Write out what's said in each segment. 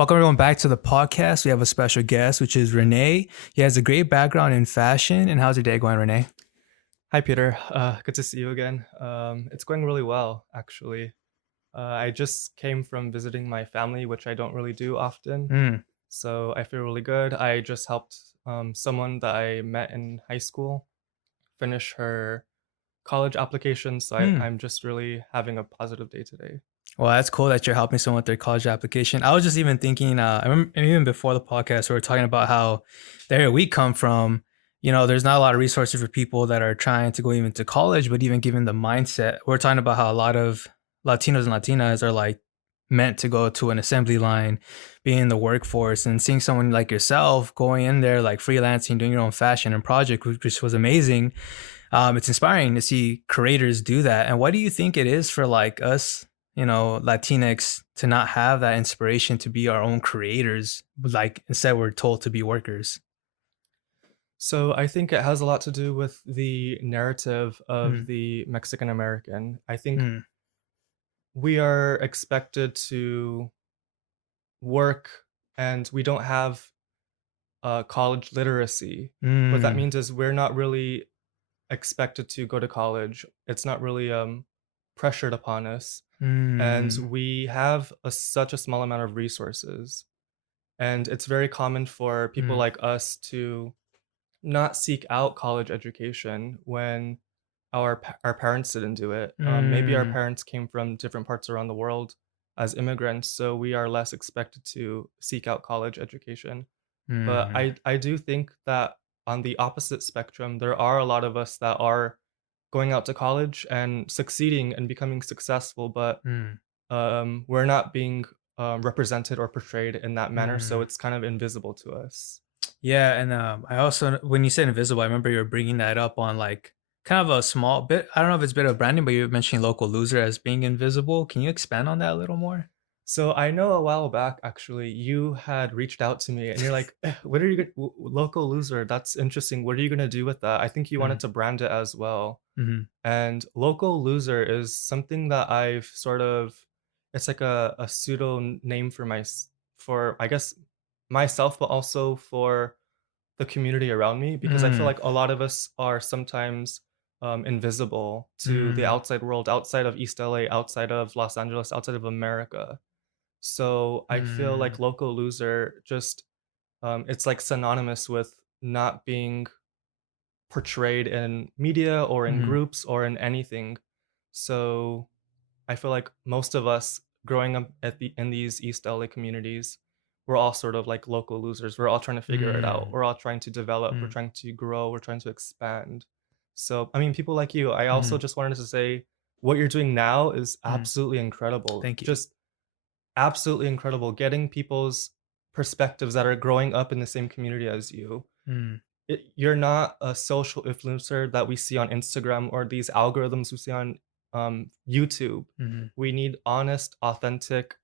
Welcome everyone back to the podcast. We have a special guest, which is Rene. He has a great background in fashion. And how's your day going, Rene? Hi, Peter. Good to see you again. It's going really well, actually. I just came from visiting my family, which I don't really do often. Mm. So I feel really good. I just helped someone that I met in high school finish her college application. So Mm. I'm just really having a positive day today. Well, that's cool that you're helping someone with their college application. I was just even thinking, I remember even before the podcast, we were talking about how the area we come from, there's not a lot of resources for people that are trying to go even to college, but even given the mindset, we're talking about how a lot of Latinos and Latinas are like meant to go to an assembly line, be in the workforce, and seeing someone like yourself going in there, like freelancing, doing your own fashion and project, which was amazing. It's inspiring to see creators do that. And what do you think it is for like us, Latinx, to not have that inspiration to be our own creators? Like instead, we're told to be workers. So I think it has a lot to do with the narrative of Mm, the Mexican American. I think mm, we are expected to work and we don't have college literacy. What that mm, means is we're not really expected to go to college. It's not really pressured upon us, and mm, we have such a small amount of resources. And it's very common for people mm, like us to not seek out college education when our parents didn't do it. Maybe our mm, parents came from different parts around the world as immigrants, so we are less expected to seek out college education. But mm, I do think that on the opposite spectrum, there are a lot of us that are going out to college and succeeding and becoming successful, but mm, we're not being represented or portrayed in that manner, so mm. it's kind of invisible to us. Yeah, and I also, when you said invisible, I remember you were bringing that up on like kind of a small bit. I don't know if it's a bit of branding, but you were mentioning local loser as being invisible. Can you expand on that a little more? So I know a while back, actually, you had reached out to me and you're like, what are you gonna, local loser? That's interesting. What are you gonna do with that? I think you wanted Mm, to brand it as well. mm, And local loser is something that I've sort of, it's like a pseudo name for for I guess myself, but also for the community around me, because I feel mm, like a lot of us are sometimes invisible to the mm, outside world, outside of East LA, outside of Los Angeles, outside of America. So I feel like mm, local loser just it's like synonymous with not being portrayed in media or in mm. groups or in anything. So I feel like most of us growing up in these East LA communities, we're all sort of like local losers. We're all trying to figure it out. Mm, We're all trying to develop. We're mm, trying to grow. We're trying to expand. So I mean, people like you. I also mm, just wanted to say what you're doing now is mm. absolutely incredible. Thank you. Just absolutely incredible. Getting people's perspectives that are growing up in the same community as you. Mm, You're not a social influencer that we see on Instagram or these algorithms we see on YouTube. mhm, We need honest, authentic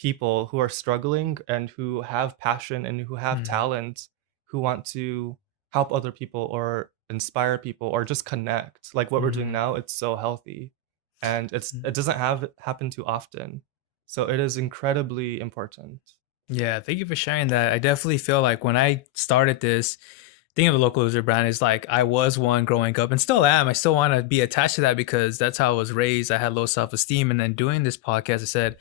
people who are struggling and who have passion and who have mm, talent, who want to help other people or inspire people or just connect. Like what we're doing mhm, now, it's so healthy, and mm. it doesn't have happen too often, so it is incredibly important. Yeah, thank you for sharing that. I definitely feel like when I started this thing of a local loser brand is like I was one growing up and still am. I still want to be attached to that because that's how I was raised. I had low self-esteem. And then doing this podcast, I said,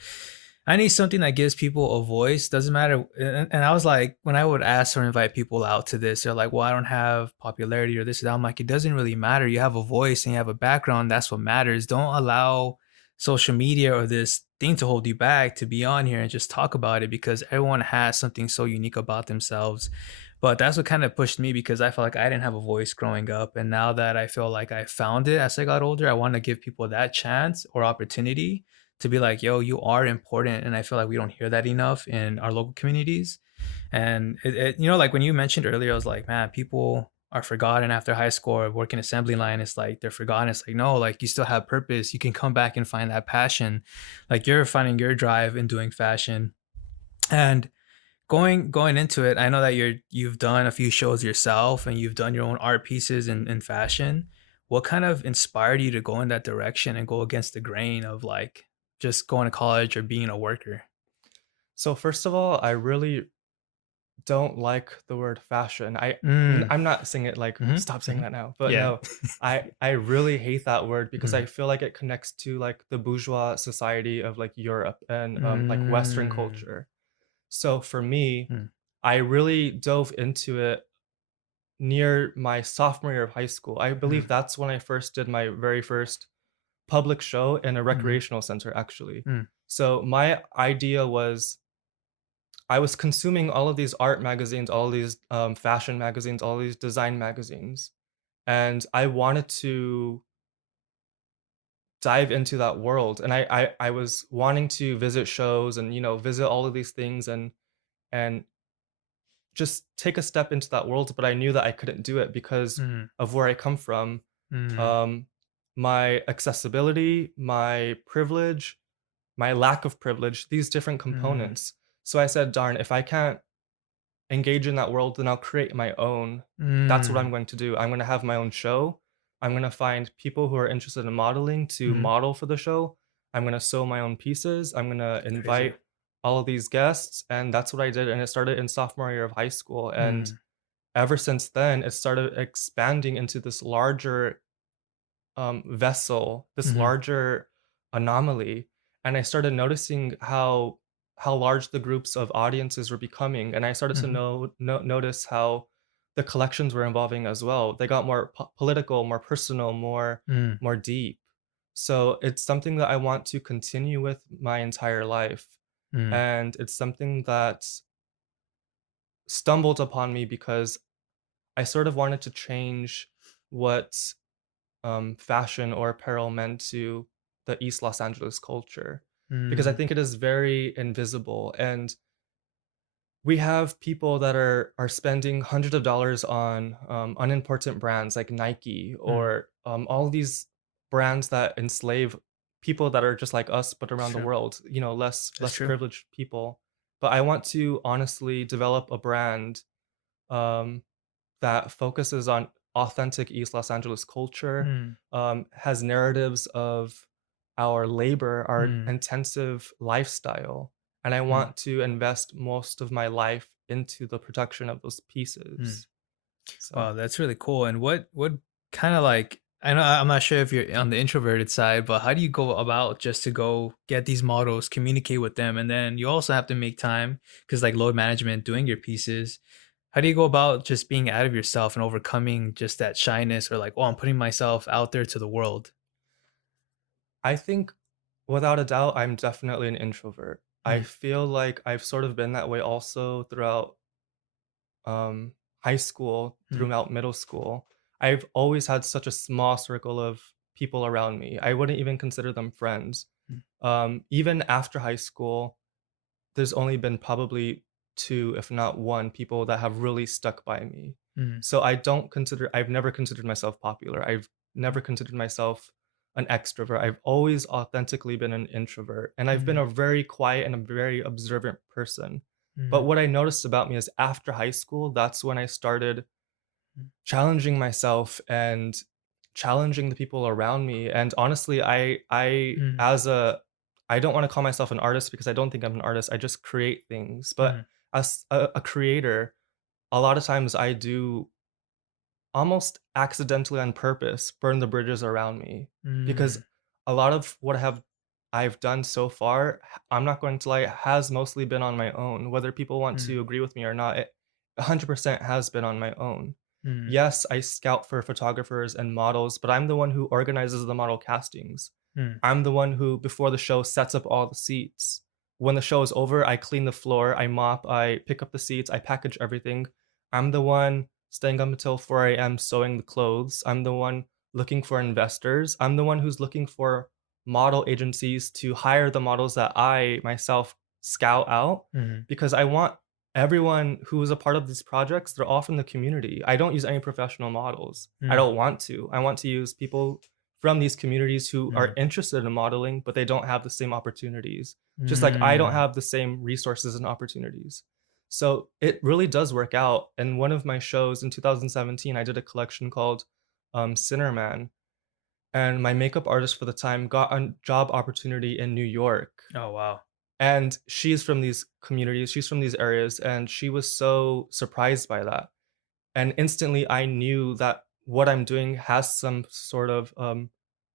I need something that gives people a voice. Doesn't matter. And I was like, when I would ask or invite people out to this, they're like, well, I don't have popularity or this or that. I'm like, it doesn't really matter. You have a voice and you have a background. That's what matters. Don't allow social media or this thing to hold you back to be on here and just talk about it because everyone has something so unique about themselves. But that's what kind of pushed me because I felt like I didn't have a voice growing up. And now that I feel like I found it as I got older, I want to give people that chance or opportunity to be like, yo, you are important. And I feel like we don't hear that enough in our local communities. And like when you mentioned earlier, I was like, man, people are forgotten after high school or working assembly line. It's like they're forgotten. It's like, no, like you still have purpose. You can come back and find that passion. Like you're finding your drive in doing fashion. And going into it, I know that you've done a few shows yourself and you've done your own art pieces in fashion. What kind of inspired you to go in that direction and go against the grain of like just going to college or being a worker? So first of all, I really don't like the word fashion. Mm. I'm not saying it like Mhm, stop saying mhm. that now, but Yeah. no, I really hate that word because I Mm. feel like it connects to like the bourgeois society of like Europe and like Western Mm. culture. So for me, Mm. I really dove into it near my sophomore year of high school. I believe Mm. that's when I first did my very first public show in a Mhm. recreational center, actually. Mm. So my idea was I was consuming all of these art magazines, all these fashion magazines, all these design magazines, and I wanted to dive into that world. And I was wanting to visit shows and visit all of these things and just take a step into that world. But I knew that I couldn't do it because Mm. of where I come from, Mm. um, my accessibility, my privilege, my lack of privilege, these different Mm. components. So I said, darn, if I can't engage in that world, then I'll create my own. That's what I'm Mm. going to do. I'm going to have my own show. I'm going to find people who are interested in modeling to Mhm. model for the show. I'm going to sew my own pieces. I'm going to Crazy. invite all of these guests. And that's what I did. And it started in sophomore year of high school. And Mm. ever since then, it started expanding into this larger vessel, this Mhm. larger anomaly, and I started noticing how large the groups of audiences were becoming, and I started to Mhm. notice how the collections were evolving as well. They got more political, more personal, Mm. more deep. So it's something that I want to continue with my entire life, Mm. and it's something that stumbled upon me because I sort of wanted to change what fashion or apparel meant to the East Los Angeles culture because I Mm. think it is very invisible and we have people that are spending hundreds of dollars on unimportant brands like Nike Mm. or all these brands that enslave people that are just like us but That's around the true. world, That's less true. privileged people. But I want to honestly develop a brand um, that focuses on authentic East Los Angeles culture, Mm. has narratives of our labor, our Mm. intensive lifestyle. And I Mm. want to invest most of my life into the production of those Mm. pieces. So Wow, that's really cool. And what kind of like I know I'm not sure if you're on the introverted side, but how do you go about just to go get these models, communicate with them, and then you also have to make time because like load management, doing your pieces. How do you go about just being out of yourself and overcoming just that shyness or like, oh, I'm putting myself out there to the world? I think without a doubt, I'm definitely an introvert. I Mm. feel like I've sort of been that way also throughout high school, Mm. throughout middle school. I've always had such a small circle of people around me. I wouldn't even consider them friends. Mm. Even after high school, there's only been probably two, if not one, people that have really stuck by me. Mm. So I've never considered myself popular. I've never considered myself an extrovert. I've always authentically been an introvert. And I've been Mm. a very quiet and a very observant person. But Mm. what I noticed about me is after high school, that's when I started Mm. challenging myself and challenging the people around me. And honestly, Mm. I don't want to call myself an artist because I don't think I'm an artist. I just create things. But Mm. as a creator, a lot of times I do almost accidentally on purpose burn the bridges around me because Mm. a lot of what I've done so far, I'm not going to lie, has mostly been on my own. Whether people want Mm. to agree with me or not, it 100% has been on my own. Mm. Yes, I scout for photographers and models, but I'm the one who organizes the model castings. Mm. I'm the one who, before the show, sets up all the seats. When the show is over, I clean the floor, I mop, I pick up the seats, I package everything. I'm the one staying up until 4 a.m. sewing the clothes. I'm the one looking for investors. I'm the one who's looking for model agencies to hire the models that I myself scout out Mm. because I want everyone who is a part of these projects, they're all from the community. I don't use any professional models. I Mm. don't want to. I want to use people from these communities who are Mm. interested in modeling, but they don't have the same opportunities. Just like I don't Mm. have the same resources and opportunities. So it really does work out. And one of my shows in 2017, I did a collection called Sinnerman. And my makeup artist for the time got a job opportunity in New York. Oh wow. And she's from these communities, she's from these areas, and she was so surprised by that. And instantly I knew that what I'm doing has some sort of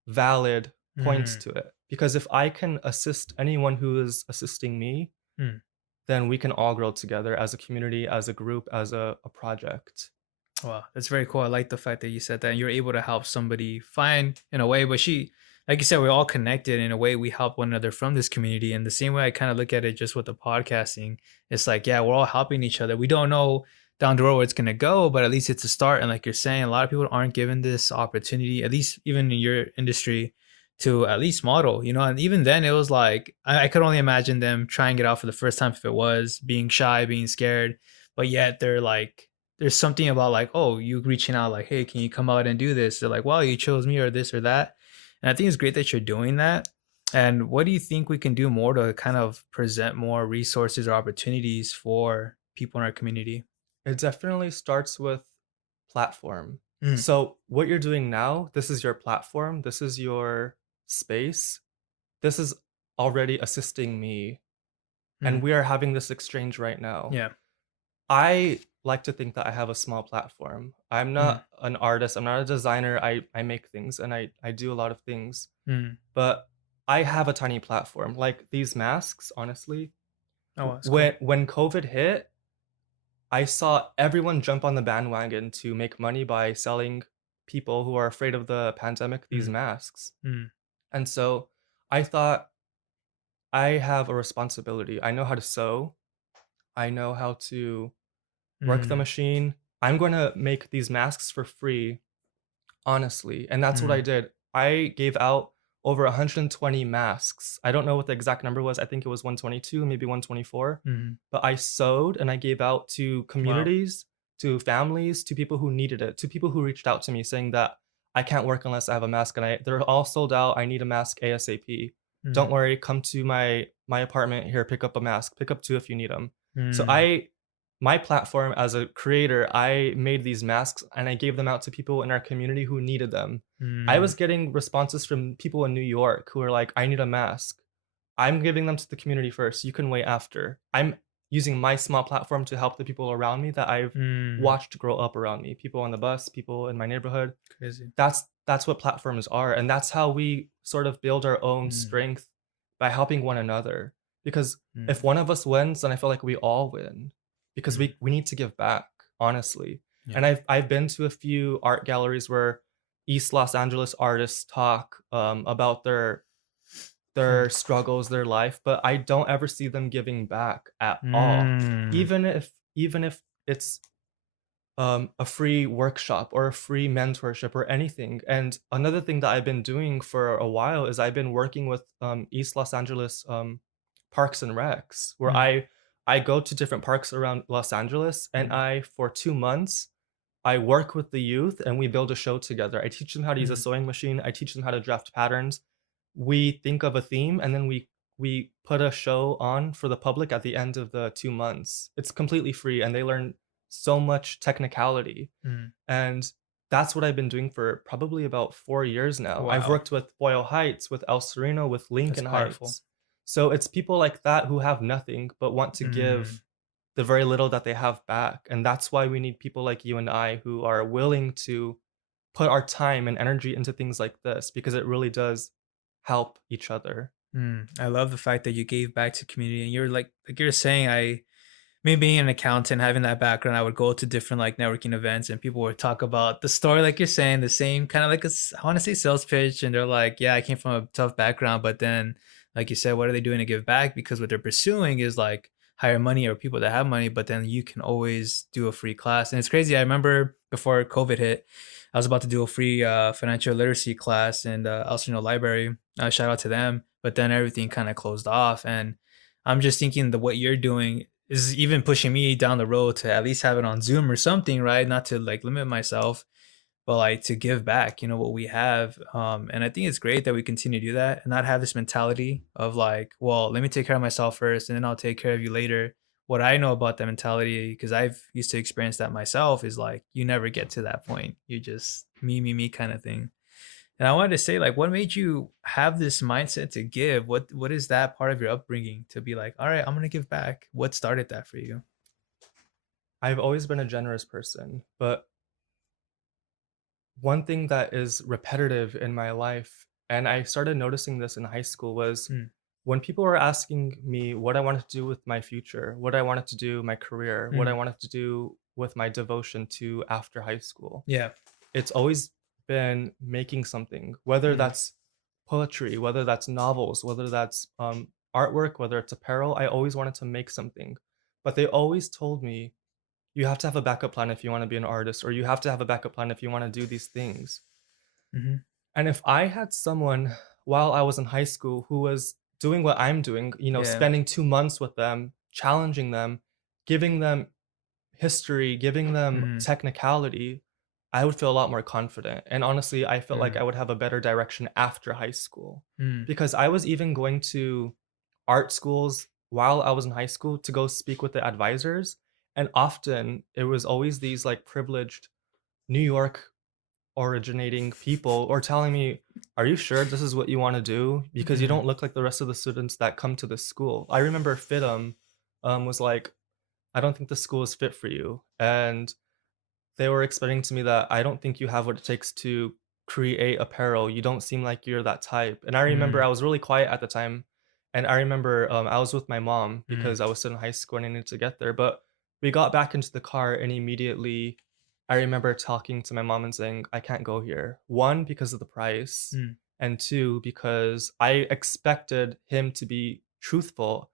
valid points Mm, to it. Because if I can assist anyone who is assisting me, mm. then we can all grow together as a community, as a group, as a project. Wow, that's very cool. I like the fact that you said that you're able to help somebody find in a way, but she, like you said, we're all connected in a way. We help one another from this community. And the same way I kind of look at it just with the podcasting, it's like, yeah, we're all helping each other. We don't know down the road where it's going to go, but at least it's a start. And like you're saying, a lot of people aren't given this opportunity, at least even in your industry, to at least model, and even then it was like, I could only imagine them trying it out for the first time if it was being shy, being scared, but yet they're like, there's something about like, oh, you reaching out like, hey, can you come out and do this? They're like, well, you chose me or this or that. And I think it's great that you're doing that. And what do you think we can do more to kind of present more resources or opportunities for people in our community? It definitely starts with platform. Mm, So, what you're doing now, this is your platform, this is your space, this is already assisting me, and mm, we are having this exchange right now. yeah. I like to think that I have a small platform. I'm Mm, not an artist, I'm not a designer. I make things and I do a lot of things, mm. but I have a tiny platform. Like these masks, honestly, Oh, that's cool. when COVID hit, I saw everyone jump on the bandwagon to make money by selling people who are afraid of the pandemic these Mm, masks. mm, And so I thought I have a responsibility. I know how to sew. I know how to work the mm, machine. I'm going to make these masks for free, honestly. And that's what I mm, did. I gave out over 120 masks. I don't know what the exact number was. I think it was 122, maybe 124. mm. But I sewed and I gave out to Wow. communities, to families, to people who needed it, to people who reached out to me saying that I can't work unless I have a mask and they're all sold out. I need a mask ASAP. Don't Mm, worry, come to my apartment here, pick up a mask, pick up two if you need them. So mm, my platform as a creator, I made these masks and I gave them out to people in our community who needed them. I mm, was getting responses from people in New York who were like, I need a mask. I'm giving them to the community first. You can wait after. I'm using my small platform to help the people around me that I've mm. watched grow up around me. People on the bus, people in my neighborhood. Crazy. That's what platforms are, and that's how we sort of build our own Mm, strength by helping one another. Because if mm, one of us wins, then I feel like we all win. Because mm. we need to give back, honestly. Yeah. And I've been to a few art galleries where East Los Angeles artists talk about their struggles, their life, but I don't ever see them giving back at all. Mm, Even if it's a free workshop or a free mentorship or anything. And another thing that I've been doing for a while is I've been working with East Los Angeles parks and recs, where mm, I go to different parks around Los Angeles, and mm, I for 2 months I work with the youth and we build a show together. I teach them how to use a mm, sewing machine. I teach them how to draft patterns. We think of a theme and then we put a show on for the public at the end of the 2 months. It's completely free and they learn so much technicality. mm. And that's what I've been doing for probably about 4 years now. I've Wow. worked with Boyle Heights, with El Sereno, with That's Lincoln powerful. Heights. So it's people like that who have nothing but want to Mm, give the very little that they have back. And that's why we need people like you and I who are willing to put our time and energy into things like this because it really does help each other. I love the fact that you gave back to community and you're like you're saying, me being an accountant, having that background, I would go to different like networking events and people would talk about the story, like you're saying, the same kind of like I want to say sales pitch. And they're like, yeah, I came from a tough background, but then, like you said, what are they doing to give back? Because what they're pursuing is like hire money or people that have money, but then you can always do a free class. And it's crazy. I remember before COVID hit, I was about to do a free financial literacy class in the Elsinore Library. Shout out to them. But then everything kind of closed off. And I'm just thinking that what you're doing is even pushing me down the road to at least have it on Zoom or something, right? Not to like limit myself, but like to give back, what we have. And I think it's great that we continue to do that and not have this mentality of like, well, let me take care of myself first and then I'll take care of you later. What I know about that mentality, because I've used to experience that myself, is like you never get to that point. You just me kind of thing. And I wanted to say, like, what made you have this mindset to give? What is that part of your upbringing to be like, all right, I'm gonna give back? What started that for you? I've always been a generous person, but one thing that is repetitive in my life, and I started noticing this in high school, was Mm, when people were asking me what I wanted to do with my future, what I wanted to do my career, what I mm, wanted to do with my devotion to after high school. yeah. It's always been making something, whether Mm, that's poetry, whether that's novels, whether that's artwork, whether it's apparel. I always wanted to make something. But they always told me, you have to have a backup plan if you want to be an artist, or you have to have a backup plan if you want to do these things. mhm, And if I had someone while I was in high school who was doing what I'm doing, yeah. spending 2 months with them, challenging them, giving them history, giving them Mm, technicality, I would feel a lot more confident. And honestly, I felt like mm, I would have a better direction after high school mm, because I was even going to art schools while I was in high school to go speak with the advisors. And often it was always these like privileged New York originating people or telling me, are you sure this is what you want to do? Because you mm, don't look like the rest of the students that come to this school. I remember FITM was like, I don't think the school is fit for you. And they were explaining to me that I don't think you have what it takes to create apparel. You don't seem like you're that type. And I remember mm, I was really quiet at the time. And I remember I was with my mom mm, because I was still in high school and I needed to get there. But we got back into the car and immediately I remember talking to my mom and saying, I can't go here. One, because of the price. mm, And two, because I expected him to be truthful.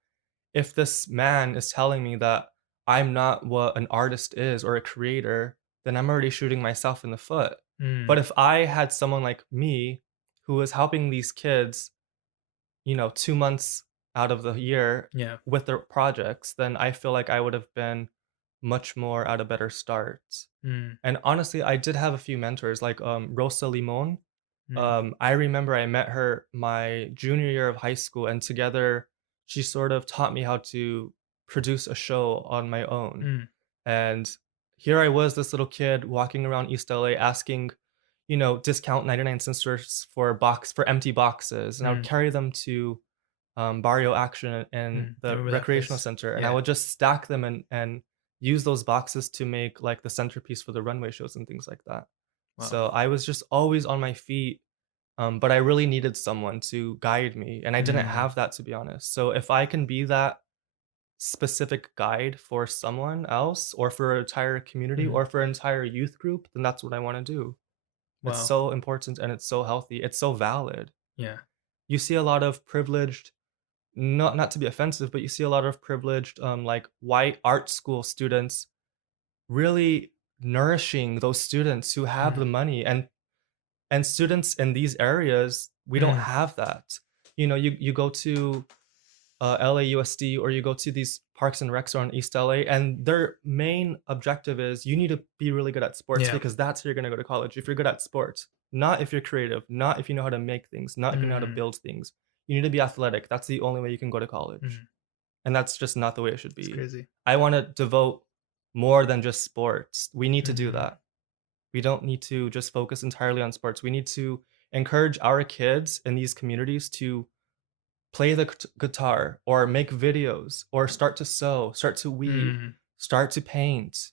If this man is telling me that I'm not what an artist is or a creator, then I'm already shooting myself in the foot. mm, But if I had someone like me who was helping these kids, 2 months out of the year yeah. with their projects, then I feel like I would have been much more at a better start. Mm, And honestly, I did have a few mentors like Rosa Limon. mm, I remember I met her my junior year of high school, and together she sort of taught me how to produce a show on my own. mm, And here I was, this little kid walking around East LA asking, discount 99 cents stores for empty boxes, and I would mm, carry them to Barrio Action in mm. I the remember that recreational place. center, and I Yeah. would just stack them and use those boxes to make like the centerpiece for the runway shows and things like that. Wow. So I was just always on my feet, but I really needed someone to guide me, and I didn't Mm, have that, to be honest. So if I can be that specific guide for someone else, or for an entire community, mm, or for an entire youth group, then that's what I want to do. It's wow. so important and it's so healthy. It's so valid. Yeah. You see a lot of privileged, not to be offensive, but you see a lot of privileged, like white art school students really nourishing those students who have the Mm, money, and students in these areas, we don't mm, have that. You go to LAUSD, or you go to these parks and recs around East LA, and their main objective is you need to be really good at sports yeah. because that's how you're going to go to college. If you're good at sports, not if you're creative, not if you know how to make things, not if you know how to Mm, build things. You need to be athletic. That's the only way you can go to college. mm. And that's just not the way it should It's be. crazy. I want to devote more than just sports. We need to do Mm, that. We don't need to just focus entirely on sports. We need to encourage our kids in these communities to play the guitar or make videos or start to sew, start to weave, mm, start to paint.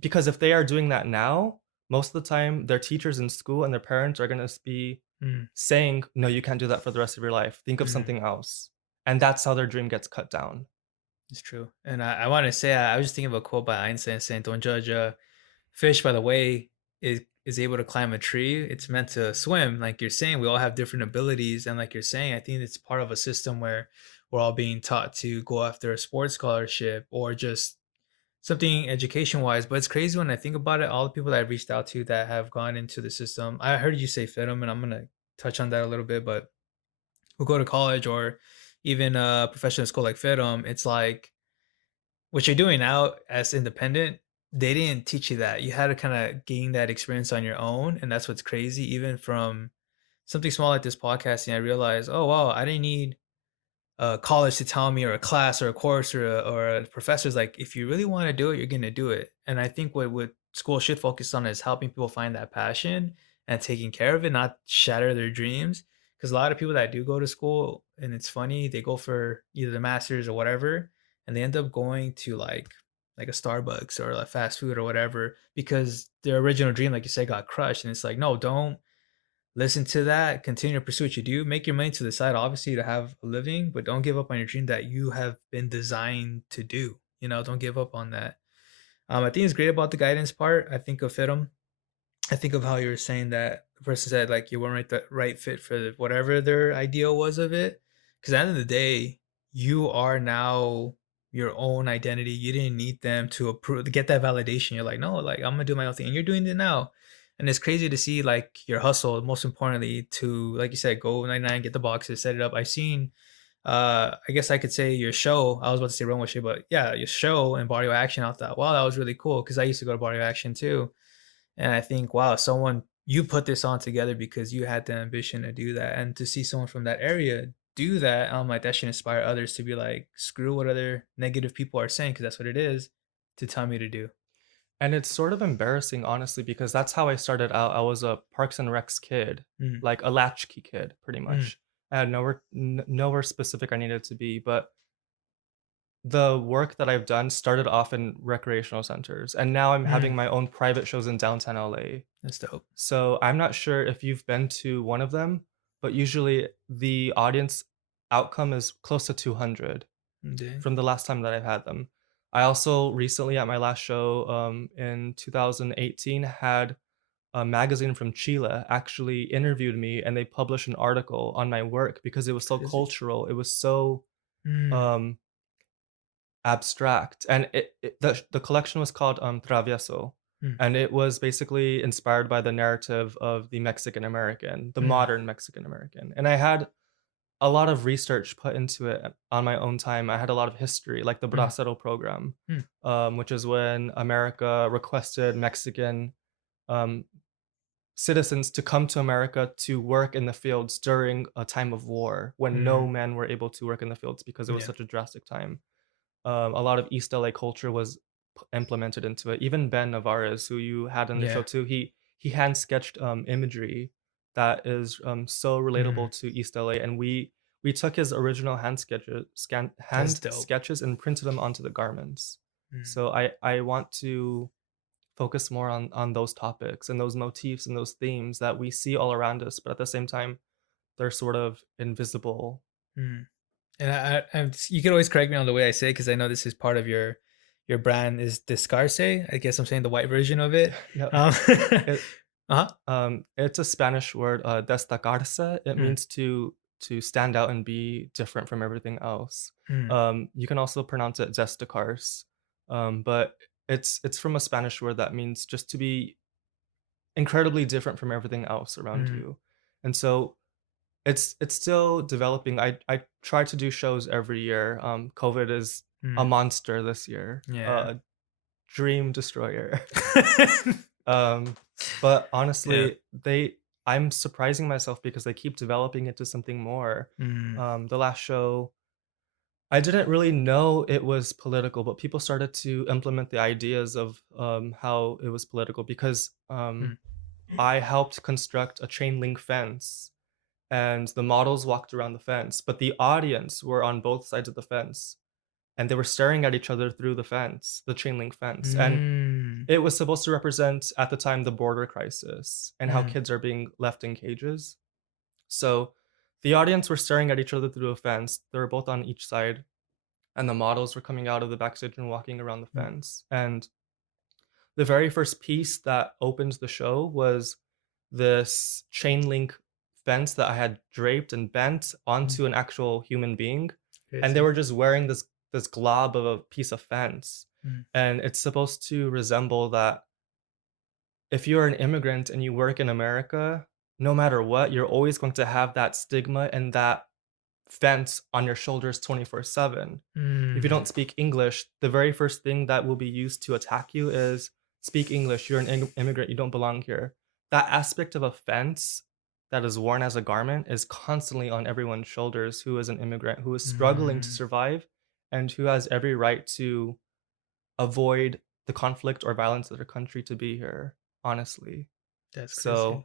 Because if they are doing that now, most of the time their teachers in school and their parents are going to be mm, saying, no, you can't do that for the rest of your life. Think of mm. something else. And that's how their dream gets cut down. It's true. And I want to say, I was just thinking of a quote by Einstein saying, "Don't judge a fish by the way it is able to climb a tree. It's meant to swim." Like you're saying, we all have different abilities, and like you're saying, I think it's part of a system where we're all being taught to go after a sports scholarship or just something education wise. But it's crazy when I think about it. All the people that I've reached out to that have gone into the system, I heard you say FITM, and I'm gonna touch on that a little bit, but who go to college or even a professional school like FITM, it's like what you're doing now as independent, they didn't teach you that. You had to kind of gain that experience on your own, and that's what's crazy. Even from something small like this podcasting, I realized, oh wow, I didn't need a college to tell me, or a class, or a course, or a professor's like, if you really want to do it, you're gonna do it. And I think what school should focus on is helping people find that passion and taking care of it, not shatter their dreams. Because a lot of people that do go to school, and it's funny, they go for either the masters or whatever, and they end up going to like a Starbucks or like fast food or whatever because their original dream, like you said, got crushed. And it's like, no, don't listen to that. Continue to pursue what you do. Make your money to the side, obviously, to have a living, but don't give up on your dream that you have been designed to do. Don't give up on that. I think it's great about the guidance part. I think of Fitum. I think of how you were saying that the person said like you weren't the right fit for whatever their ideal was of it. Because at the end of the day, you are now your own identity. You didn't need them to approve to get that validation. You're like, no, like I'm gonna do my own thing, and you're doing it now. And it's crazy to see like your hustle. Most importantly, to like you said, go 99, get the boxes, set it up. I've seen. I guess I could say your show. I was about to say runway show, but yeah, your show and Body of Action. I thought, wow, that was really cool because I used to go to Body of Action too, and I think, wow, someone you put this on together because you had the ambition to do that. And to see someone from that area do that, I'm like, that should inspire others to be like, screw what other negative people are saying, because that's what it is, to tell me to do. And it's sort of embarrassing, honestly, because that's how I started out. I was a Parks and Recs kid, Mm, like a latchkey kid, pretty mm, much. I had nowhere specific I needed to be, but the work that I've done started off in recreational centers, and now I'm having mm. my own private shows in downtown LA. That's dope. So I'm not sure if you've been to one of them, but usually the audience outcome is close to 200 Okay. from the last time that I've had them. I also recently at my last show in 2018 had a magazine from Chile actually interviewed me, and they published an article on my work because it was so Crazy. cultural. It was so Mm, um, abstract, and the collection was called Travieso, mm, and it was basically inspired by the narrative of the Mexican American, the mm, modern Mexican American. And I had a lot of research put into it on my own time. I had a lot of history, like the mm, Bracero program, mm, which is when America requested Mexican um, citizens to come to America to work in the fields during a time of war when mm. no men were able to work in the fields because it was Yeah. such a drastic time. A lot of East LA culture was implemented into it. Even Ben Navarez, who you had on the show Yeah. too, he hand sketched imagery that is so Mm. relatable to East LA, and we took his original That's hand dope. sketches and printed them onto the garments. Mm, So I want to focus more on those topics and those motifs and those themes that we see all around us, but at the same time they're sort of invisible. mm. And you can always correct me on the way I say because I know this is part of your brand is Descarce. I guess I'm saying the white version of it. Yeah. Um, It, uh-huh. it's a Spanish word, destacarse. It Mm, means to stand out and be different from everything else. mm, You can also pronounce it destacarse, but it's from a Spanish word that means just to be incredibly different from everything else around mm, you. And so it's still developing. I try to do shows every year. COVID is a mm. monster this year, Yeah. a dream destroyer. Um, but Yeah. honestly, I'm surprising myself because they keep developing it to something more. Mm, The last show, I didn't really know it was political, but people started to implement the ideas of how it was political because mm, I helped construct a chain link fence, and the models walked around the fence, but the audience were on both sides of the fence, and they were staring at each other through the fence, the chain link fence. And mm, it was supposed to represent at the time the border crisis and how mm, kids are being left in cages. So the audience were staring at each other through a fence. They were both on each side, and the models were coming out of the backstage and walking around the mm, fence. And the very first piece that opened the show was this chain link fence that I had draped and bent mm. onto an actual human being. And they Crazy. were just wearing this glob of a piece of fence. Mm, And it's supposed to resemble that if you're an immigrant and you work in America, no matter what, you're always going to have that stigma and that fence on your shoulders 24/7. If you mm, don't speak English, the very first thing that will be used to attack you is speak English. You're an immigrant. You don't belong here. That aspect of a fence that is worn as a garment is constantly on everyone's shoulders who is an immigrant, who is struggling to mm. survive, and who has every right to avoid the conflict or violence of their country to be here, honestly. That's So crazy.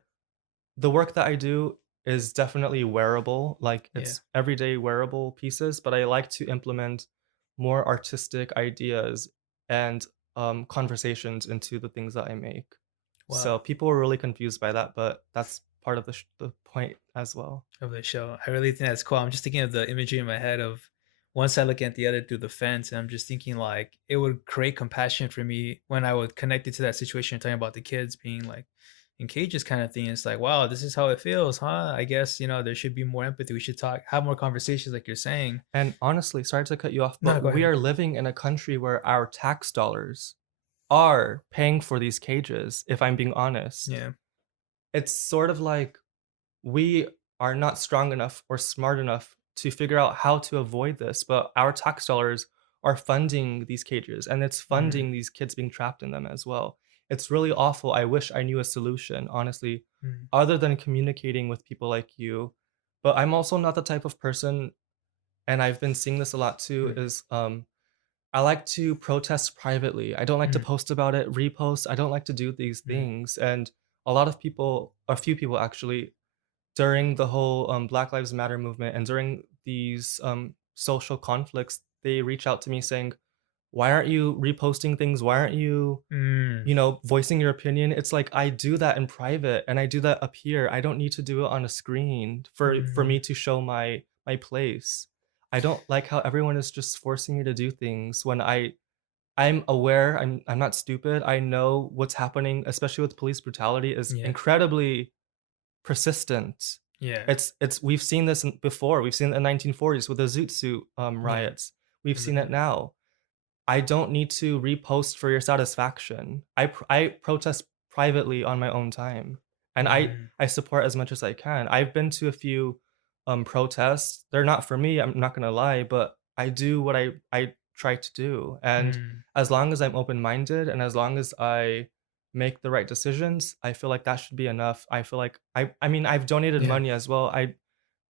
the work that I do is definitely wearable, like, Yeah. it's everyday wearable pieces, but I like to implement more artistic ideas and, conversations into the things that I make. Wow. So, people were really confused by that, but that's part of the point as well. Of the show. I really think that's cool. I'm just thinking of the imagery in my head of one side looking at the other through the fence, and I'm just thinking like it would create compassion for me when I would connect it to that situation, talking about the kids being like in cages kind of thing. It's like, wow, this is how it feels, huh? I guess, there should be more empathy. We should have more conversations like you're saying. And honestly, sorry to cut you off, No, but go we ahead. are living in a country where our tax dollars are paying for these cages, if I'm being honest. Yeah. It's sort of like we are not strong enough or smart enough to figure out how to avoid this, but our tax dollars are funding these cages and it's Mm, funding these kids being trapped in them as well. It's really awful. I wish I knew a solution, honestly, mm, other than communicating with people like you. But I'm also not the type of person, and I've been seeing this a lot too, mm, is I like to protest privately. I don't like to mm, post about it, repost. I don't like to do these mm, things. And a lot of people, a few people actually, during the whole Black Lives Matter movement and during these social conflicts, they reach out to me saying, "Why aren't you reposting things? Why aren't you, mm, voicing your opinion?" It's like I do that in private and I do that up here. I don't need to do it on a screen for mm, me to show my place. I don't like how everyone is just forcing me to do things when I'm aware, I'm not stupid. I know what's happening, especially with police brutality, is yeah. incredibly persistent. Yeah. It's we've seen this before. We've seen it in the 1940s with the Zoot Suit Yeah. riots. We've Remember seen it that. now. I don't need to repost for your satisfaction. I protest privately on my own time, and Mm, I support as much as I can. I've been to a few protests. They're not for me. I'm not gonna lie, but I do what I try to do, and mm, as long as I'm open minded and as long as I make the right decisions, I feel like that should be enough. I feel like I mean I've donated yeah. money as well. I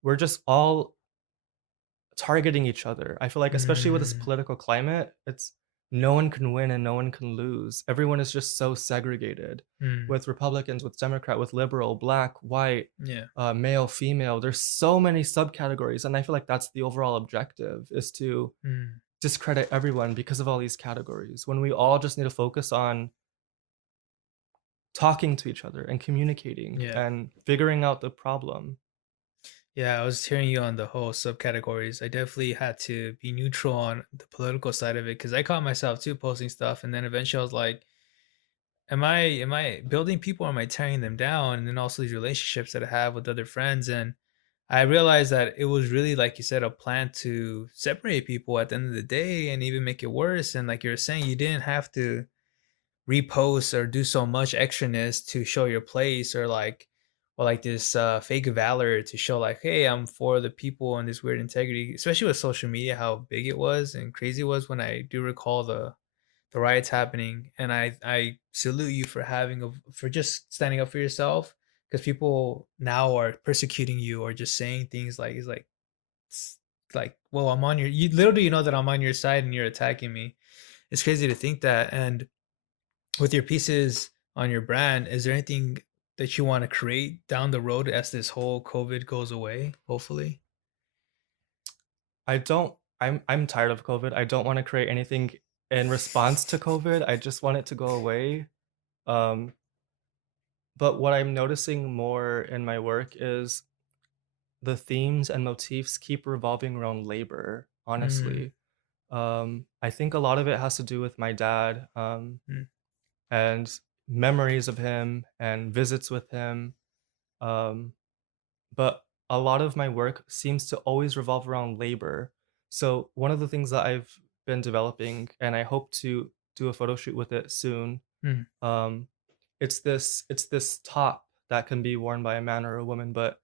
We're just all targeting each other. I feel like especially with this Mm, political climate, it's no one can win and no one can lose. Everyone is just so segregated mm, with Republicans, with Democrat, with liberal, black, white, yeah. male, female. There's so many subcategories, and I feel like that's the overall objective is to Mm, discredit everyone because of all these categories. When we all just need to focus on talking to each other and communicating yeah. and figuring out the problem. Yeah, I was hearing you on the whole subcategories. I definitely had to be neutral on the political side of it because I caught myself too posting stuff, and then eventually I was like, "Am I building people? Or am I tearing them down?" And then also these relationships that I have with other friends, and I realized that it was really like you said, a plan to separate people at the end of the day, and even make it worse. And like you were saying, you didn't have to repost or do so much extraness to show your place or like this fake valor to show like, hey, I'm for the people and this weird integrity, especially with social media, how big it was and crazy it was. When I do recall the riots happening, and I salute you for for just standing up for yourself, because people now are persecuting you or just saying things like it's like, well, I'm on your, you literally, know that I'm on your side and you're attacking me. It's crazy to think that. And with your pieces on your brand, is there anything that you want to create down the road as this whole COVID goes away, hopefully? I don't I'm tired of COVID. I don't wanna create anything in response to COVID. I just want it to go away. Um, but what I'm noticing more in my work is the themes and motifs keep revolving around labor, Mm, honestly. I think a lot of it has to do with my dad, mm, and memories of him and visits with him. Um, but a lot of my work seems to always revolve around labor. So one of the things that I've been developing, and I hope to do a photo shoot with it soon, mm, um, it's this top that can be worn by a man or a woman, but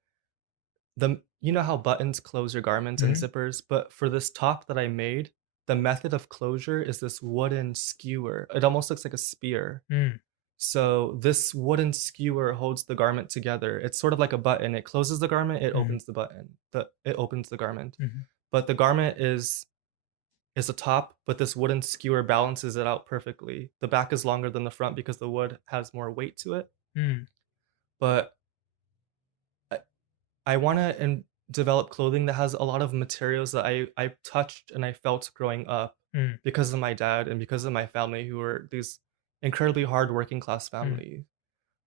you know how buttons close your garments and mhm, zippers, but for this top that I made, the method of closure is this wooden skewer. It almost looks like a spear. mm, So this wooden skewer holds the garment together. It's sort of like a button. It closes the garment, it mhm, opens the button. It opens the garment. mhm, But the garment is a top, but this wooden skewer balances it out perfectly. The back is longer than the front because the wood has more weight to it. mm, But I wanna develop clothing that has a lot of materials that I touched and I felt growing up Mm, because of my dad and because of my family who were these incredibly hard working class mm, family.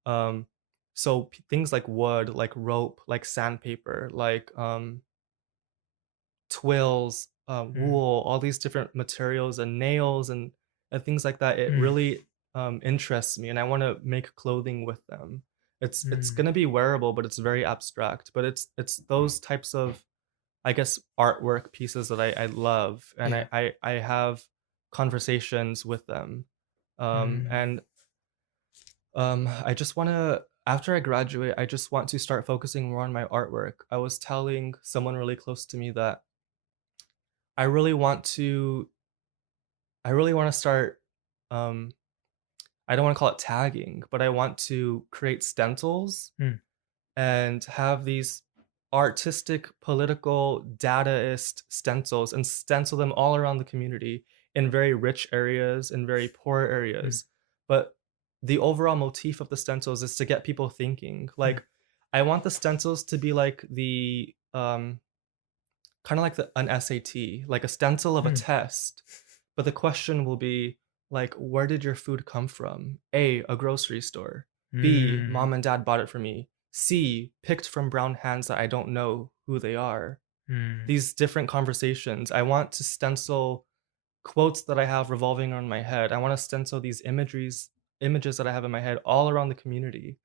Um, so things like wood, like rope, like sandpaper, like twills, mm, wool, all these different materials and nails and things like that. It mm, really interests me, and I want to make clothing with them. It's mm. gonna be wearable, but it's very abstract. But it's those types of, I guess, artwork pieces that I love, and Yeah. I have conversations with them, Mm, and I just want to. After I graduate, I just want to start focusing more on my artwork. I was telling someone really close to me that I really want to I really want to start um I don't want to call it tagging, but I want to create stencils mm, and have these artistic, political, dataist stencils and stencil them all around the community in very rich areas and very poor mm, areas. But the overall motif of the stencils is to get people thinking. mm, Like, I want the stencils to be like the kind of like an SAT, like a stencil of a mm, test. But the question will be like, where did your food come from? A grocery store. B, mm, mom and dad bought it for me. C, picked from brown hands that I don't know who they are. mm, These different conversations. I want to stencil quotes that I have revolving around my head. I want to stencil these images that I have in my head all around the community.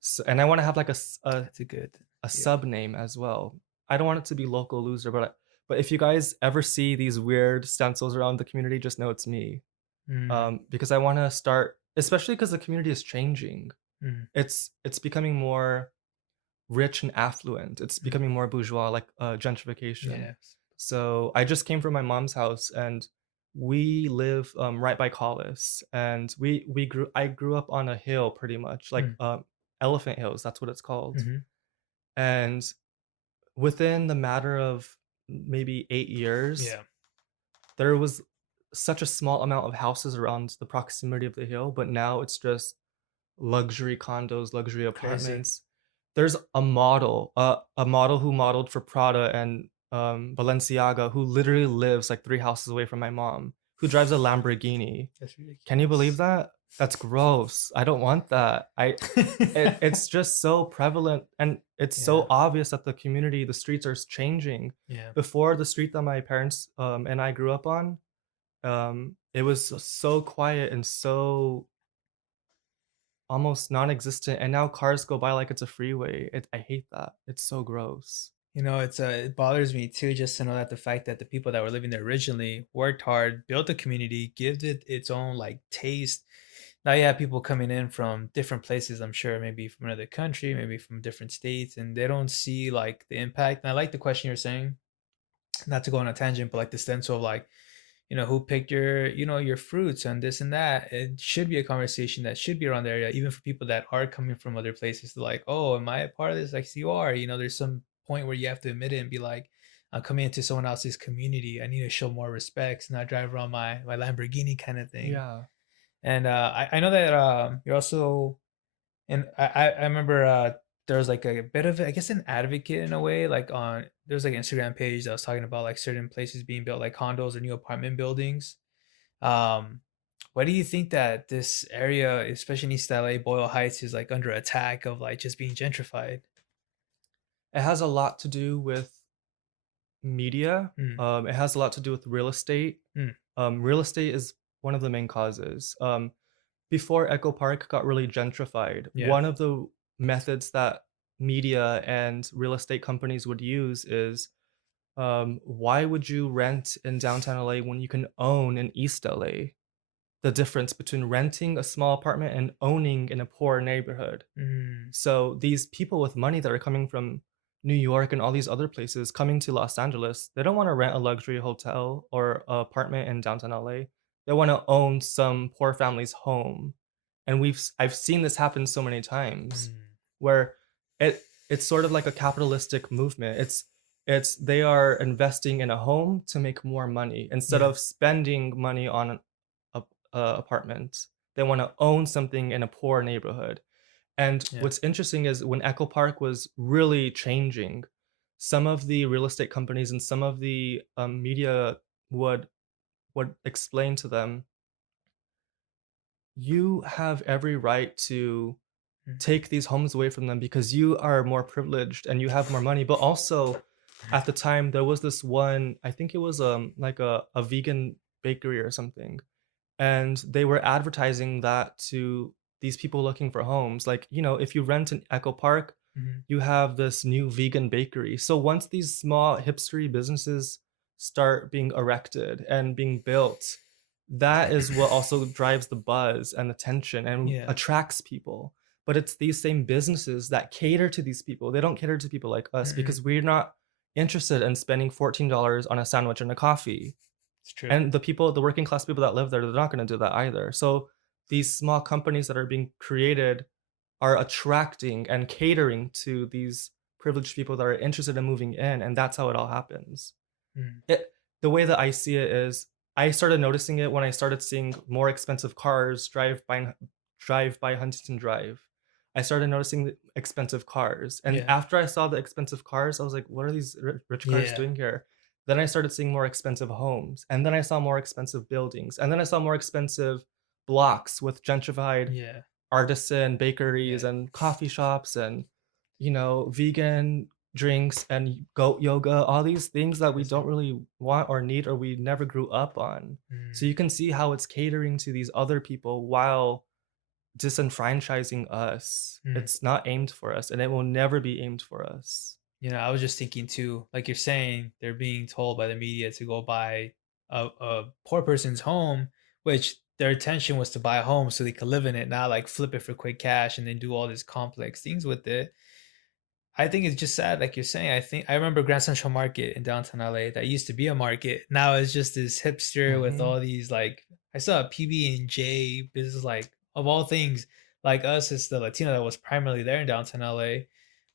So, and I want to have like that's a good. a Yeah. sub name as well. I don't want it to be local loser, but if you guys ever see these weird stencils around the community, just know it's me. Mm, Because I want to start, especially because the community is changing. mm, It's becoming more rich and affluent. It's mm. becoming more bourgeois, like gentrification. Yes. So I just came from my mom's house, and we live right by Collis, and we grew. I grew up on a hill, pretty much like Mm, Elephant Hills. That's what it's called. mhm. And within the matter of maybe 8 years, Yeah. there was such a small amount of houses around the proximity of the hill, but now it's just luxury condos, luxury Crazy. apartments. There's a model who modeled for Prada and Balenciaga, who literally lives like 3 houses away from my mom, who drives a Lamborghini. That's Can you believe ridiculous. that? That's gross. I don't want that. It's just so prevalent, and it's so Yeah. obvious that the community, the streets are changing. Yeah. Before, the street that my parents and I grew up on, it was so quiet and so almost non-existent, and now cars go by like it's a freeway. I hate that. It's so gross. It bothers me too just to know that the fact that the people that were living there originally worked hard, built the community, give it its own like taste. Now you have people coming in from different places, I'm sure, maybe from another country, maybe from different states, and they don't see like the impact. And I like the question you're saying, not to go on a tangent, but like the sense of like, who picked your fruits and this and that. It should be a conversation that should be around the area, even for people that are coming from other places to like, oh, am I a part of this? Like, you are. There's some point where you have to admit it and be like, I'm coming into someone else's community. I need to show more respect, not drive around my Lamborghini kind of thing. Yeah. And I know that you're also, and I remember there was like a bit of, I guess, an advocate in a way, like there's like an Instagram page that was talking about like certain places being built like condos or new apartment buildings. um, why do you think that this area, especially in East LA, Boyle Heights, is like under attack of like just being gentrified? It has a lot to do with media. Mm, It has a lot to do with real estate. mm, Real estate is one of the main causes. Before Echo Park got really gentrified, yeah. one of the methods that media and real estate companies would use is, why would you rent in downtown LA when you can own in East LA? The difference between renting a small apartment and owning in a poor neighborhood. Mm, So these people with money that are coming from New York and all these other places coming to Los Angeles, they don't want to rent a luxury hotel or an apartment in downtown LA. They want to own some poor family's home. And I've seen this happen so many times mm, where it's sort of like a capitalistic movement. It's they are investing in a home to make more money instead yeah. of spending money on a apartment. They want to own something in a poor neighborhood. And Yeah. what's interesting is when Echo Park was really changing, some of the real estate companies and some of the media would explain to them, you have every right to Mm. take these homes away from them because you are more privileged and you have more money. But also at the time there was this one, I think it was like a vegan bakery or something, and they were advertising that to these people looking for homes, like, if you rent an Echo Park, Mhm. you have this new vegan bakery. So once these small hipstery businesses start being erected and being built, that is what also drives the buzz and attention and Yeah. attracts people. But it's these same businesses that cater to these people. They don't cater to people like us Mm-mm. because we're not interested in spending $14 on a sandwich and a coffee. It's true. And the working class people that live there, they're not going to do that either. So these small companies that are being created are attracting and catering to these privileged people that are interested in moving in, and that's how it all happens. Mm. The way that I see it is, I started noticing it when I started seeing more expensive cars drive by Huntington Drive. I started noticing the expensive cars, and Yeah. after I saw the expensive cars, I was like, "What are these rich cars Yeah. doing here?" Then I started seeing more expensive homes, and then I saw more expensive buildings, and then I saw more expensive blocks with gentrified Yeah. artisan bakeries Yeah. and coffee shops and vegan drinks and goat yoga, all these things that we Yes, sir. don't really want or need or we never grew up on. So Mm. you can see how it's catering to these other people while disenfranchising us. Mm. It's not aimed for us and it will never be aimed for us. I was just thinking too, like you're saying, they're being told by the media to go buy a poor person's home, which their intention was to buy a home so they could live in it, not like flip it for quick cash and then do all these complex things with it. I think it's just sad, like you're saying. I think I remember Grand Central Market in downtown LA that used to be a market. Now it's just this hipster with Hmm. all these like I saw a PB and J business like of all things, like us as the Latino that was primarily there in downtown LA.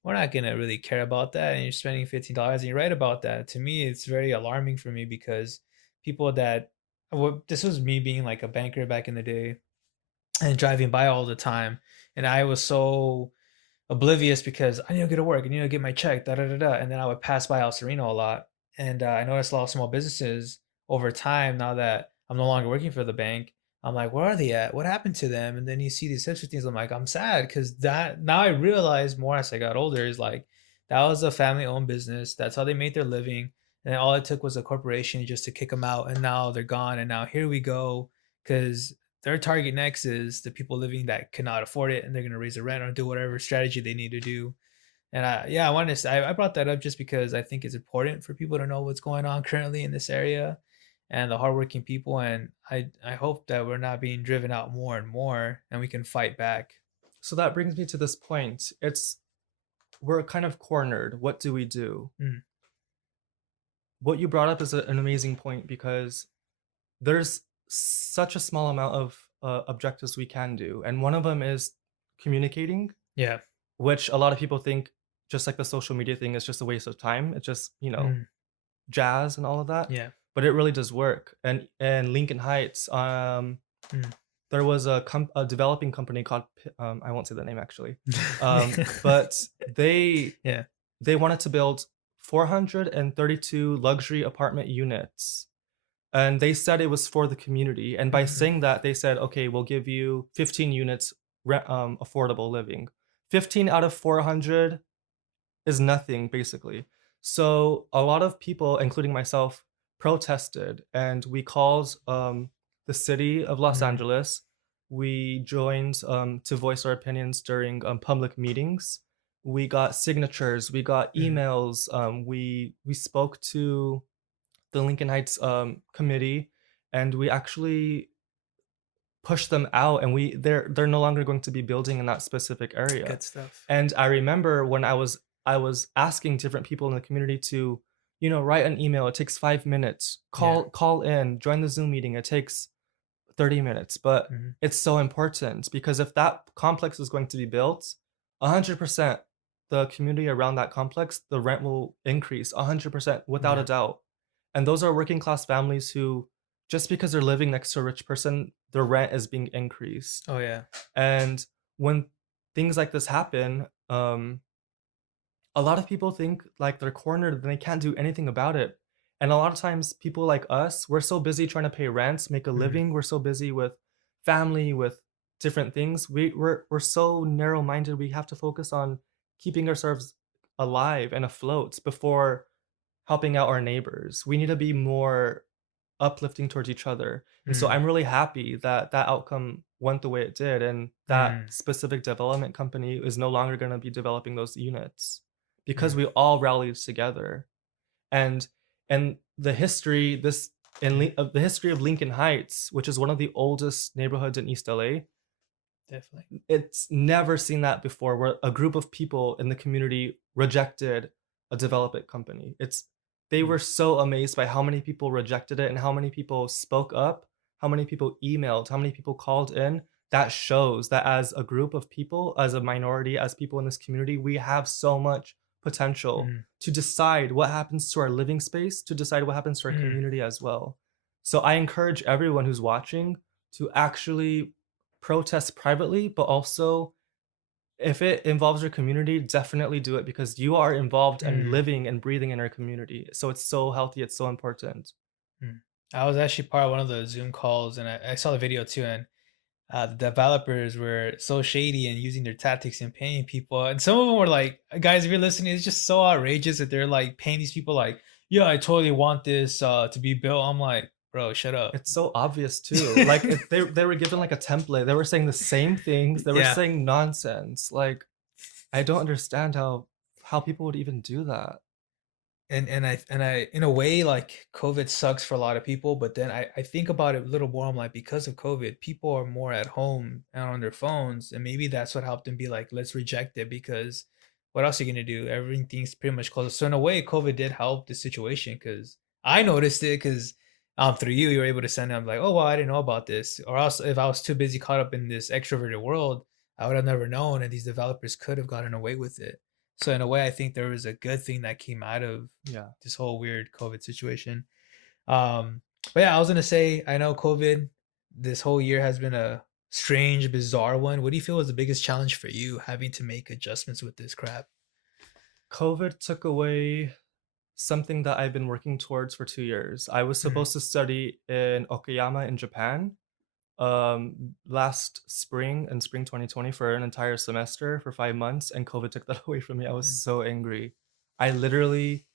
We're not gonna really care about that, and you're spending $15, and you're right about that. To me, it's very alarming for me because people that well, this was me being like a banker back in the day and driving by all the time, and I was so oblivious because I need to get to work, I need to get my check, da da da da. And then I would pass by El Sereno a lot, and I noticed a lot of small businesses over time. Now that I'm no longer working for the bank, I'm like, where are they at? What happened to them? And then you see these hipster things. I'm like, I'm sad because that now I realize more as I got older is like that was a family-owned business. That's how they made their living, and all it took was a corporation just to kick them out, and now they're gone. And now here we go because their target next is the people living that cannot afford it, and they're going to raise the rent or do whatever strategy they need to do. And I wanted to say, I brought that up just because I think it's important for people to know what's going on currently in this area and the hardworking people. And I hope that we're not being driven out more and more and we can fight back. So that brings me to this point. We're kind of cornered. What do we do? Mm, What you brought up is an amazing point because there's such a small amount of objectives we can do, and one of them is communicating, yeah. which a lot of people think, just like the social media thing, is just a waste of time. It's just Mm, jazz and all of that, yeah. but it really does work. And Lincoln Heights, Mm. there was a developing company called I won't say the name actually, but they Yeah. they wanted to build 432 luxury apartment units, and they said it was for the community. And by Mm, saying that, they said, okay, we'll give you 15 units, affordable living. 15 out of 400 is nothing, basically. So a lot of people, including myself, protested, and we called the city of Los mm, Angeles. We joined to voice our opinions during public meetings. We got signatures, we got mm, emails, we spoke to the Lincoln Heights committee, and we actually pushed them out, and they're no longer going to be building in that specific area. good stuff. And I remember when I was asking different people in the community to, write an email. It takes 5 minutes. Yeah. Call in, join the Zoom meeting. It takes 30 minutes, but Mm, it's so important because if that complex is going to be built, 100% the community around that complex, the rent will increase 100% without a yeah. doubt. And those are working class families who, just because they're living next to a rich person, their rent is being increased. Oh, yeah. And when things like this happen, a lot of people think like they're cornered and they can't do anything about it. And a lot of times people like us, we're so busy trying to pay rent, make a Mm, living, we're so busy with family, with different things. We're so narrow-minded, we have to focus on keeping ourselves alive and afloat before helping out our neighbors. We need to be more uplifting towards each other. And so mm, I'm really happy that that outcome went the way it did, and that mm, specific development company is no longer going to be developing those units because mm, we all rallied together. And the history this in mm. the history of Lincoln Heights, which is one of the oldest neighborhoods in East LA, Definitely. it's never seen that before where a group of people in the community rejected a development company. It's they Mm, were so amazed by how many people rejected it and how many people spoke up, how many people emailed, how many people called in. That shows that as a group of people, as a minority, as people in this community, we have so much potential mm, to decide what happens to our living space, to decide what happens to our mm, community as well. So I encourage everyone who's watching to actually protest privately, but also if it involves your community, definitely do it because you are involved and mm, living and breathing in our community. So it's so healthy, it's so important. mm. I was actually part of one of the Zoom calls, and I saw the video too, and the developers were so shady and using their tactics and paying people. And some of them were like, guys, if you're listening, it's just so outrageous that they're like paying these people like, yeah, I totally want this to be built. I'm like, bro, shut up. It's so obvious too. Like they were given like a template. They were saying the same things. They were Yeah. saying nonsense. Like I don't understand how people would even do that. And I in a way, like, COVID sucks for a lot of people, but then I think about it a little more. I'm like, because of COVID, people are more at home and on their phones, and maybe that's what helped them be like, let's reject it because what else are you gonna do? Everything's pretty much closed. So in a way, COVID did help the situation because I noticed it because through you were able to send them like, oh well, I didn't know about this. Or else if I was too busy caught up in this extroverted world, I would have never known, and these developers could have gotten away with it. So in a way, I think there was a good thing that came out of Yeah. this whole weird COVID situation. Um, but yeah, I was gonna say, I know COVID this whole year has been a strange, bizarre one. What do you feel was the biggest challenge for you having to make adjustments with this crap? COVID took away something that I've been working towards for 2 years. I was Mm, supposed to study in Okayama in Japan last spring in spring 2020 for an entire semester for 5 months, and COVID took that away from me. I was mm, so angry. I literally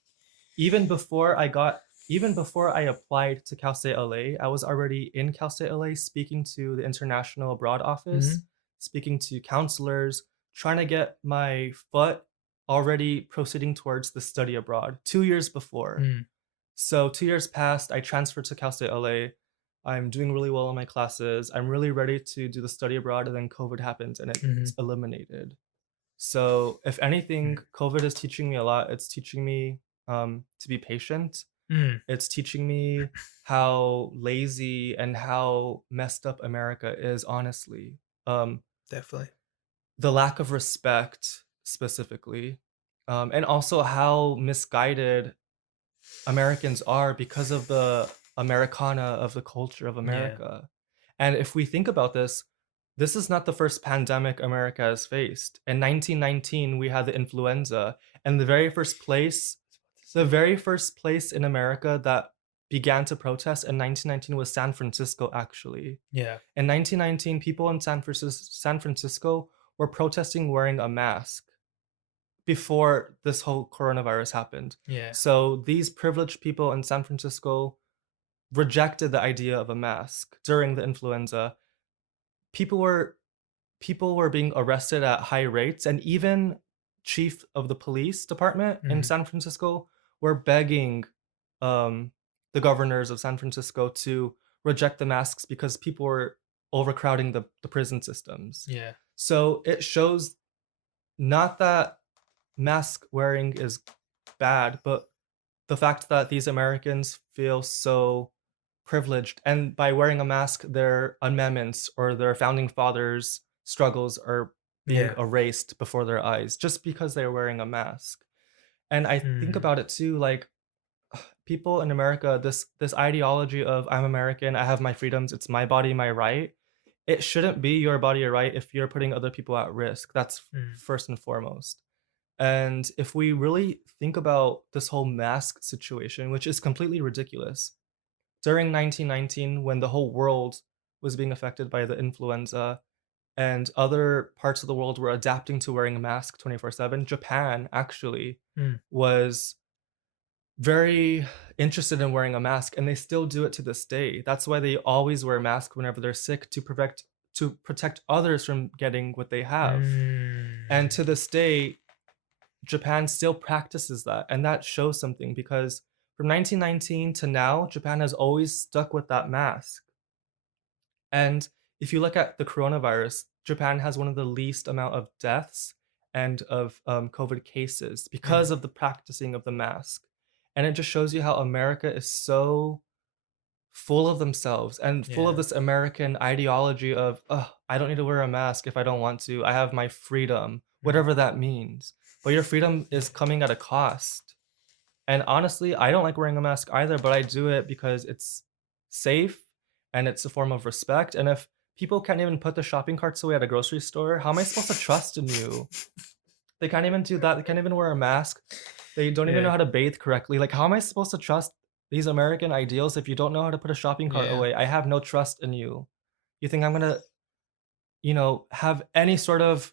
even before I got even before I applied to Cal State LA, I was already in Cal State LA speaking to the international abroad office, mhm, speaking to counselors, trying to get my foot already proceeding towards the study abroad 2 years before. mm, So 2 years passed. I transferred to Cal State LA. I'm doing really well in my classes. I'm really ready to do the study abroad, and then COVID happened and it's mhm, eliminated. So if anything, mm, COVID is teaching me a lot. It's teaching me to be patient. mm, It's teaching me how lazy and how messed up America is, honestly. Um, definitely. the lack of respect, specifically, and also how misguided Americans are because of the Americana of the culture of Yeah. America. And if we think about this, this is not the first pandemic America has faced. In 1919, we had the influenza, and the very first place in America that began to protest in 1919 was San Francisco, actually. Yeah. In 1919, people in San Francisco were protesting wearing a mask before this whole coronavirus happened. Yeah. So these privileged people in San Francisco rejected the idea of a mask during the influenza. People were people were being arrested at high rates, and even chief of the police department in Mhm, San Francisco were begging um, the governors of San Francisco to reject the masks because people were overcrowding the prison systems. yeah. So it shows not that mask wearing is bad, but the fact that these Americans feel so privileged, and by wearing a mask, their amendments or their founding fathers' struggles are being Yeah. erased before their eyes just because they're wearing a mask. And I think Mhm, about it too, like people in America, this ideology of I'm American, I have my freedoms, it's my body, my right. it shouldn't be your body or right if you're putting other people at risk. That's Mm, first and foremost. And if we really think about this whole mask situation, which is completely ridiculous, during 1919, when the whole world was being affected by the influenza and other parts of the world were adapting to wearing a mask 24/7, Japan actually mm, was very interested in wearing a mask, and they still do it to this day. That's why they always wear a mask whenever they're sick, to protect others from getting what they have. And mm, to this day, Japan still practices that, and that shows something because from 1919 to now, Japan has always stuck with that mask. And if you look at the coronavirus, Japan has one of the least amount of deaths and of COVID cases mm, because of the practicing of the mask. And it just shows you how America is so full of themselves and full of yeah. this American ideology of, oh, I don't need to wear a mask if I don't want to. I have my freedom, Mm, whatever that means. But your freedom is yeah. coming at a cost. And honestly, I don't like wearing a mask either, but I do it because it's safe and it's a form of respect. And if people can't even put the shopping carts away at a grocery store, how am I supposed to trust in you? They can't even do that. They can't even wear a mask. They don't even know Yeah. how to bathe correctly. Like, how am I supposed to trust these American ideals if you don't know how to put a shopping cart Yeah. away? I have no trust in you. You think I'm gonna, have any sort of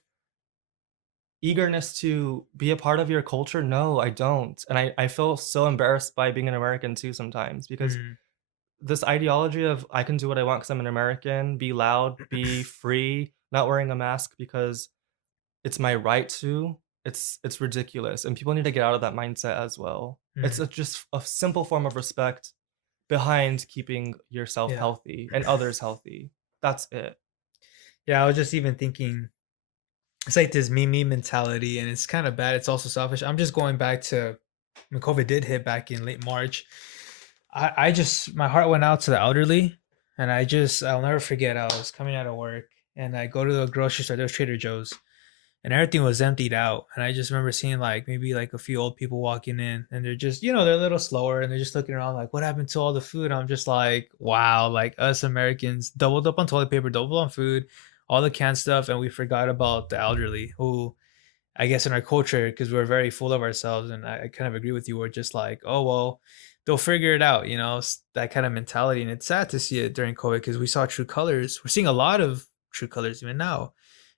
eagerness to be a part of your culture? No, I don't. And I feel so embarrassed by being an American too sometimes because Mm, this ideology of I can do what I want because I'm an American, be loud, be free, not wearing a mask because it's my right to, it's ridiculous. And people need to get out of that mindset as well. It's mm, just a simple form of respect behind keeping yourself yeah. healthy and others healthy. That's it. Yeah, I was just even thinking it's like this me mentality, and it's kind of bad. It's also selfish. I'm just going back to when COVID did hit back in late March. I just my heart went out to the elderly, and I'll never forget. I was coming out of work, and I go to the grocery store. There was Trader Joe's, and everything was emptied out. And I just remember seeing like maybe like a few old people walking in, and they're just they're a little slower, and they're just looking around like, what happened to all the food? I'm just like, wow, like us Americans doubled up on toilet paper, doubled on food, all the canned stuff, and we forgot about the elderly who I guess in our culture, because we're very full of ourselves, and I kind of agree with you. We're just like, oh well, they'll figure it out, that kind of mentality. And it's sad to see it during COVID because we saw true colors. We're seeing a lot of true colors even now,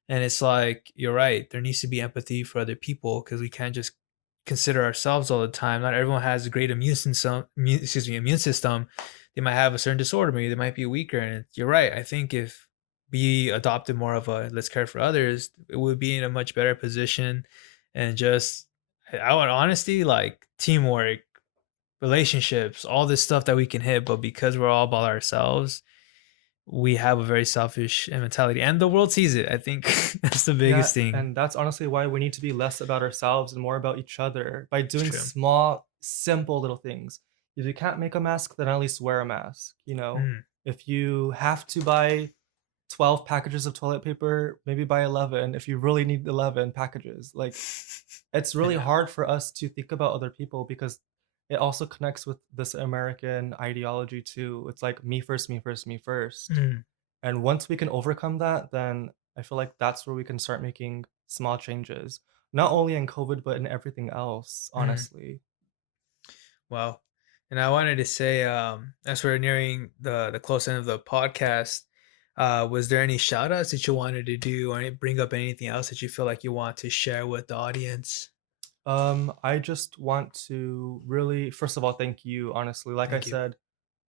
and it's like you're right. There needs to be empathy for other people because we can't just consider ourselves all the time. Not everyone has a great immune system. They might have a certain disorder. Maybe they might be weaker. And you're right. I think if we adopted more of a let's care for others, it would be in a much better position. And just, I would honestly like teamwork, relationships, all this stuff that we can hit. But because we're all about ourselves, we have a very selfish mentality, and the world sees it. I think that's the Yeah, biggest thing. and that's honestly why we need to be less about ourselves and more about each other by It's doing true. small, simple little things. If you can't make a mask, then at least wear a mask, you know? Mm. If you have to buy 12 packages of toilet paper, maybe buy 11 if you really need 11 packages. Like, it's really Yeah. hard for us to think about other people because it also connects with this American ideology too. It's like me first, me first, me first. Mm. And once we can overcome that, then I feel like that's where we can start making small changes, not only in COVID, but in everything else, Mm. honestly. Wow. And I wanted to say, as we're nearing the close end of the podcast, was there any shout outs that you wanted to do, or bring up anything else that you feel like you want to share with the audience? I just want to really, first of all, thank you, honestly. Like I Thank you. said,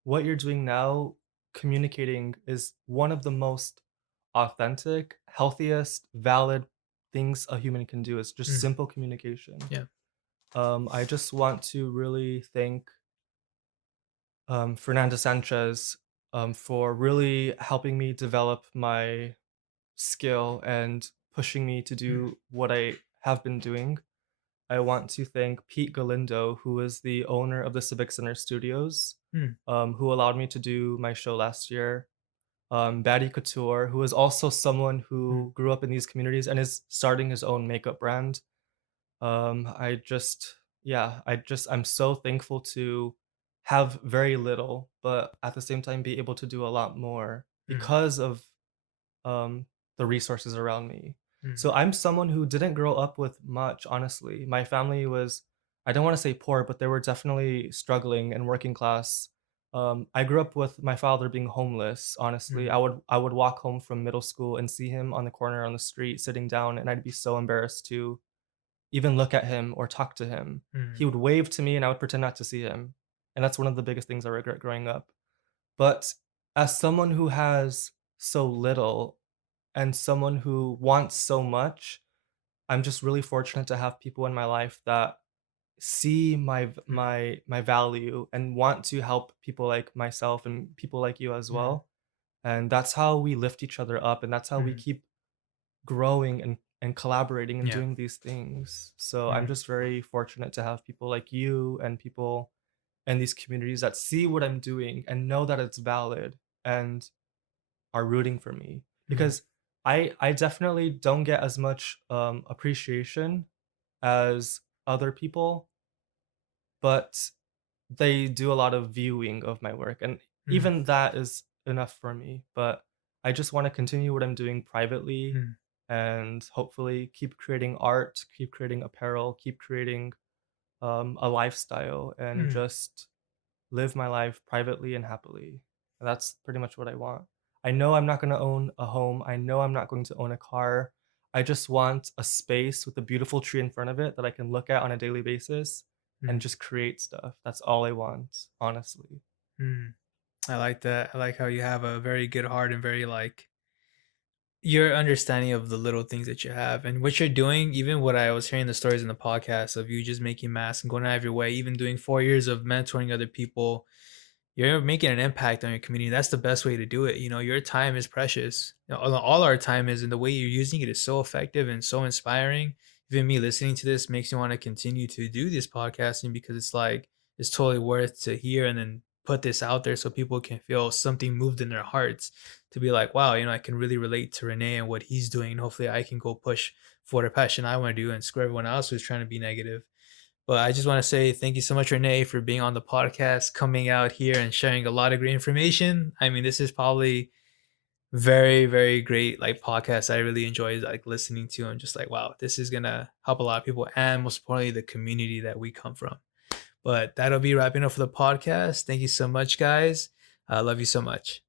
what you're doing now, communicating, is one of the most authentic, healthiest, valid things a human can do. Is just Mm. simple communication. Yeah. I just want to really thank Fernanda Sanchez for really helping me develop my skill and pushing me to Mm. do what I have been doing. I want to thank Pete Galindo, who is the owner of the Civic Center Studios, Mm. who allowed me to do my show last year. Batty Couture, who is also someone Mm. who grew up in these communities and is starting his own makeup brand. I'm so thankful to have very little, but at the same time be able to do a lot more Mm. because of um, the resources around me. So Mm, I'm someone who didn't grow up with much, honestly. My family was, I don't want to say poor, but they were definitely struggling and working class. I grew up with my father being homeless, honestly. mm, I would walk home from middle school and see him on the corner on the street sitting down, and I'd be so embarrassed to even look at him or talk to him. He mm, would wave to me and I would pretend not to see him. And that's one of the biggest things I regret growing up. But as someone who has so little and someone who wants so much, I'm just really fortunate to have people in my life that see mm, my value and want to help people like myself and people like you as mm, well. And that's how we lift each other up, and that's how we mm. keep growing and collaborating and Yeah. doing these things. So I'm Mm, just very fortunate to have people like you and people in these communities that see what I'm doing and know that it's valid and are rooting for me. mm, Because I definitely don't get as much appreciation as other people, but they do a lot of viewing of my work, and mm, even that is enough for me. But I just want to continue what I'm doing privately mm, and hopefully keep creating art, keep creating apparel, keep creating a lifestyle, and mm, just live my life privately and happily. And that's pretty much what I want. I know I'm not going to own a home. I know I'm not going to own a car. I just want a space with a beautiful tree in front of it that I can look at on a daily basis and mm, just create stuff. That's all I want, honestly. mm. I like that. I like how you have a very good heart and very like your understanding of the little things that you have and what you're doing. Even what I was hearing the stories in the podcast of you just making masks and going out of your way, even doing 4 years of mentoring other people, you're making an impact on your community. That's the best way to do it. You know, your time is precious. You know, all our time is, and the way you're using it is so effective and so inspiring. Even me listening to this makes me want to continue to do this podcasting because it's like it's totally worth to hear and then put this out there so people can feel something moved in their hearts to be like, wow, you know, I can really relate to Rene and what he's doing. And hopefully I can go push for the passion I want to do and screw everyone else who's trying to be negative. But I just want to say thank you so much, Renee, for being on the podcast, coming out here and sharing a lot of great information. I mean, this is probably very, very great like podcast. I really enjoy like listening to and just like, wow, this is gonna help a lot of people and most importantly the community that we come from. But that'll be wrapping up for the podcast. Thank you so much, guys. I love you so much.